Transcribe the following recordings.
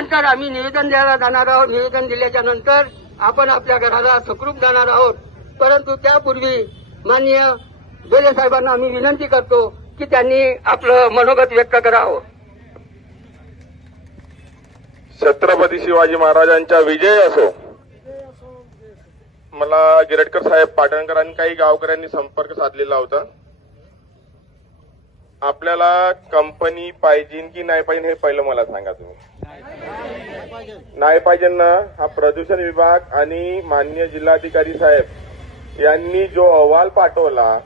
त्यानंतर आम्ही निवेदन द्यायला जाणार आहोत. निवेदन दिल्याच्या नंतर आपण आपल्या घराला सुखरूप जाणार आहोत. परंतु त्यापूर्वी माननीय बेले साहेबांना आम्ही विनंती करतो की त्यांनी आपलं मनोगत व्यक्त करावं. छत्रपती शिवाजी महाराजांचा विजय असो. मला गिरडकर साहेब पाटणकर आणि काही गावकऱ्यांनी संपर्क साधलेला होता. आपल्याला कंपनी पाहिजे की नाही पाहिजे हे पहिलं मला सांगा तुम्ही. नाही पाहिजे ना. हा प्रदूषण विभाग आणि मान्य जिल्हाधिकारी साहेब यांनी जो अहवाल पाठवला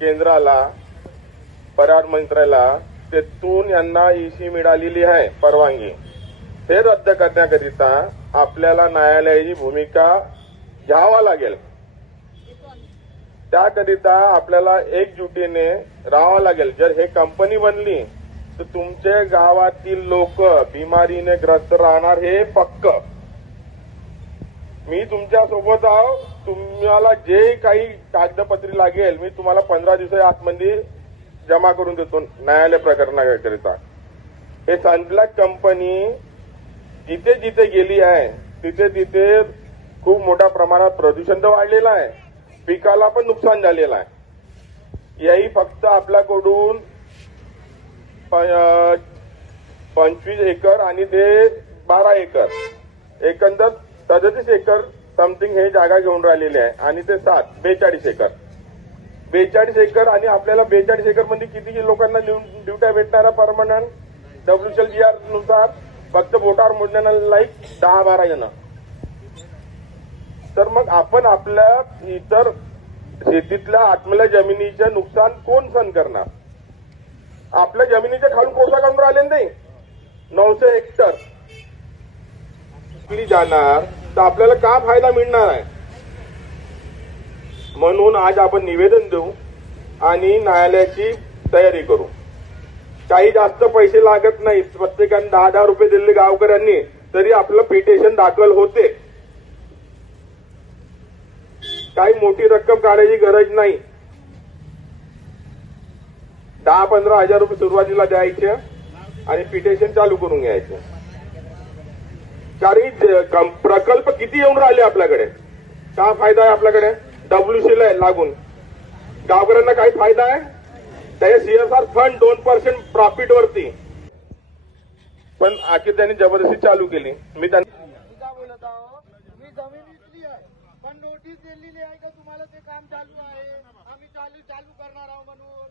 केंद्राला पर्यावरण मंत्र्याला तेथून यांना ईशी मिळालेली आहे परवानगी. हे रद्द करण्याकरिता आपल्याला न्यायालयाची भूमिका घ्यावा लागेल. त्याकरिता आपल्याला एकजुटीने राहावं लागेल. जर हे कंपनी बनली तर तुमचे गावातील लोक बिमारीने ग्रस्त राहणार हे पक्क. मी तुमच्यासोबत आहो. तुम्हाला जे काही कागदपत्री लागेल मी तुम्हाला पंधरा दिवसाच्या आतमध्ये जमा करून देतो न्यायालय प्रकरणाकरिता. हे सनब्लॅक कंपनी जिथे जिथे गेली आहे तिथे तिथे खूप मोठ्या प्रमाणात प्रदूषण तर वाढलेलं आहे. पिकाला पण नुकसान झालेलं आहे. याही फक्त आपल्याकडून पंचवीस एकर आणि ते बारा एकर. एकंदर सदतीस एकर समथिंग हे जागा घेऊन राहिलेले आहे. आणि ते सात बेचाळीस एकर. बेचाळीस एकर आणि आपल्याला बेचाळीस एकरमध्ये किती लोकांना लिहून- ड्युट्या भेटणार परमनंट डब्ल्यूसीएल जी आरनुसार फक्त बोटावर मोडण्याला लाईक दहा बारा जण. तर मग आपण आपल्या इतर शेतीतल्या आत्मल्या जमिनीचं नुकसान कोण सहन करणार? आपल्या जमिनीच्या खालून कोळसा काढून राहिले ते. नऊशे हेक्टर. जाणार? तर आपल्याला का फायदा मिळणार आहे? म्हणून आज आपण निवेदन देऊ आणि न्यायालयाची तयारी करू. काही जास्त पैसे लागत नाही प्रत्येकाने दहा दहा रुपये दिले गावकऱ्यांनी तरी आपलं पिटिशन दाखल होते. काही मोठी रक्कम काढायची गरज नाही. दहा पंधरा हजार रुपये सुरुवातीला द्यायचे आणि पिटिशन चालू करून घ्यायचे. कारण प्रकल्प किती येऊन राहिले आपल्याकडे? काय फायदा आहे आपल्याकडे? डब्ल्यूसी ला लागून. गावकऱ्यांना काही फायदा आहे? त्या सीएसआर फंड दोन पर्सेंट प्रॉफिट वरती. पण आखिर त्यांनी जबरदस्ती चालू केली. मी त्यांना पण नोटीस दिलेली आहे का तुम्हाला ते काम चालू आहे? आम्ही चालू चालू करणार आहोत म्हणून.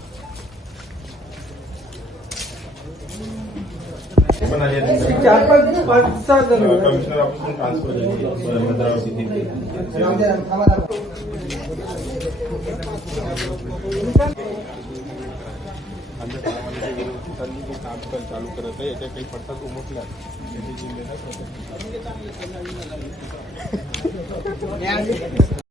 पण चालू आहे चार पाच पाच सहा जण कमिशनर ट्रान्सफर काम चालू करत आहे याच्या काही पडतात उमटल्या